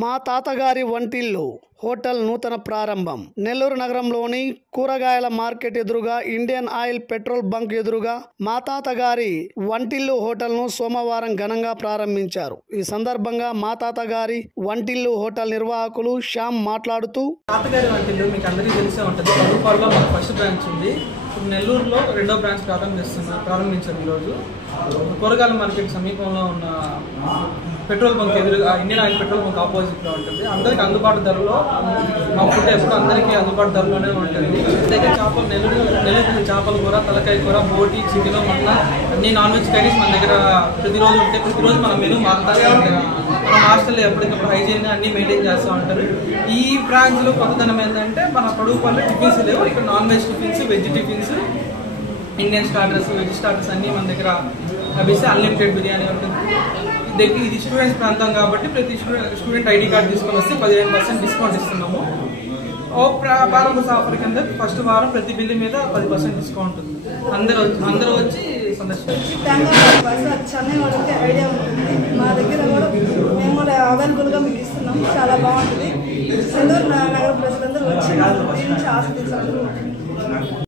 మా తాతగారి వంటిల్లు హోటల్ నూతన ప్రారంభం. నెల్లూరు నగరంలోని కూరగాయల మార్కెట్ ఎదురుగా ఇండియన్ ఆయిల్ పెట్రోల్ బంక్ ఎదురుగా మా తాతగారి వంటిల్లు హోటల్ను సోమవారం ఘనంగా ప్రారంభించారు. ఈ సందర్భంగా మా తాతగారి వంటిల్లు హోటల్ నిర్వాహకులు శ్యామ్ మాట్లాడుతూ, తాతగారి వంటిల్లు మీకు అందరికీ తెలిసే ఉంటుంది. కడుపాడులో మన ఫస్ట్ బ్రాంచ్ ఉంది. నెల్లూరులో రెండో బ్రాంచ్ ప్రారంభించారు. ఈరోజు కూరగాయల మార్కెట్ సమీపంలో ఉన్న పెట్రోల్ బంక్ ఎదురుగా ఇండియన్ ఆయిల్ పెట్రోల్ బంక్ ఆపోజిట్లో ఉంటుంది. అందరికీ అందుబాటు ధరలో మా ఫుడ్ ఎప్పుడు అందరికీ అందుబాటు ధరలోనే ఉంటుంది. దగ్గర చేపలు నెల్లూరు చేపల కూర, తలకాయ కూర, బోటి, చికెన్, మటన్ అన్ని నాన్ వెజ్ కర్రీస్ మన దగ్గర ప్రతిరోజు ఉంటాయి. ప్రతిరోజు మన మెనూ మారుతానే ఉంటుంది. మన హాస్టల్లో ఎప్పటికప్పుడు హైజీన్ అన్ని మెయింటైన్ చేస్తూ ఉంటారు. ఈ బ్రాంచ్లో కొత్తదనం ఏంటంటే మన కడుపులో టిఫిన్స్ లేవు. ఇక్కడ non veg tiffins, veg tiffins, Indian starters, veg starters అన్నీ మన దగ్గర లభిస్తే అన్లిమిటెడ్ బిర్యానీ ఉంటుంది. ఇది స్టూడెంట్స్ ప్రాంతం కాబట్టి ప్రతి స్టూడెంట్ ఐడి కార్డు తీసుకొని వస్తే 15% డిస్కౌంట్ ఇస్తున్నాము. ప్రారంభ ఆఫర్ కింద ఫస్ట్ వారం ప్రతి బిల్లు మీద 10% డిస్కౌంట్ ఉంది. అందరూ వచ్చి సందర్శించి ఐడియా ఉంటుంది. మా దగ్గర కూడా మేము కూడా అవైలబుల్గా మీకు ఇస్తున్నాం. చాలా బాగుంటుంది. నెల్లూరు నగర ప్రజలందరూ వచ్చి దీని నుంచి ఆస్వాదించాలి.